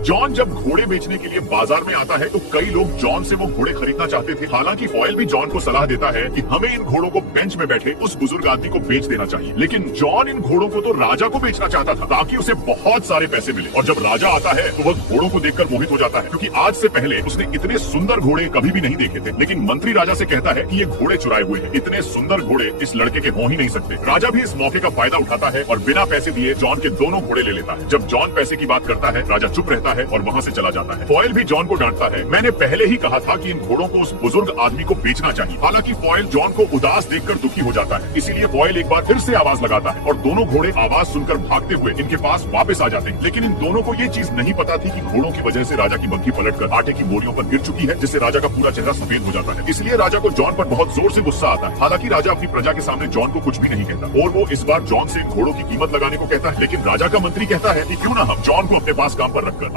John जब घोड़े बेचने के लिए बाजार में आता है तो कई लोग जॉन से वो घोड़े खरीदना चाहते थे। हालांकि फॉयल भी जॉन को सलाह देता है कि हमें इन घोड़ों को बेंच में बैठे उस बुजुर्ग आदमी को बेच देना चाहिए, लेकिन जॉन इन घोड़ों को तो राजा को बेचना चाहता था ताकि उसे बहुत सारे पैसे मिले। और जब राजा आता है तो वह घोड़ों को देखकर मोहित हो जाता है, क्योंकि आज से पहले उसने इतने सुंदर घोड़े कभी भी नहीं देखे थे। लेकिन मंत्री राजा से कहता है कि ये घोड़े चुराए हुए हैं, इतने सुंदर घोड़े इस लड़के के हो ही नहीं सकते। राजा भी इस मौके का फायदा उठाता है और बिना पैसे दिए जॉन के दोनों घोड़े ले लेता है। जब जॉन पैसे की बात करता है, राजा चुप रहता है और वहाँ से चला जाता है। फॉयल भी जॉन को डांटता है, मैंने पहले ही कहा था कि इन घोड़ों को उस बुजुर्ग आदमी को बेचना चाहिए। हालांकि फॉयल जॉन को उदास देखकर दुखी हो जाता है, इसीलिए फॉयल एक बार फिर से आवाज लगाता है और दोनों घोड़े आवाज सुनकर भागते हुए इनके पास वापस आ जाते हैं। लेकिन इन दोनों को ये चीज नहीं पता थी कि घोड़ों की वजह से राजा की बग्घी पलटकर आटे की बोरियों पर गिर चुकी है, जिससे राजा का पूरा चेहरा सफेद हो जाता है। इसलिए राजा को जॉन पर बहुत जोर से गुस्सा आता है। हालांकि राजा अपनी प्रजा के सामने जॉन को कुछ भी नहीं कहता और वो इस बार जॉन से घोड़ों की कीमत लगाने को कहता है। लेकिन राजा का मंत्री कहता है कि क्यों ना हम जॉन को अपने पास काम पर रखकर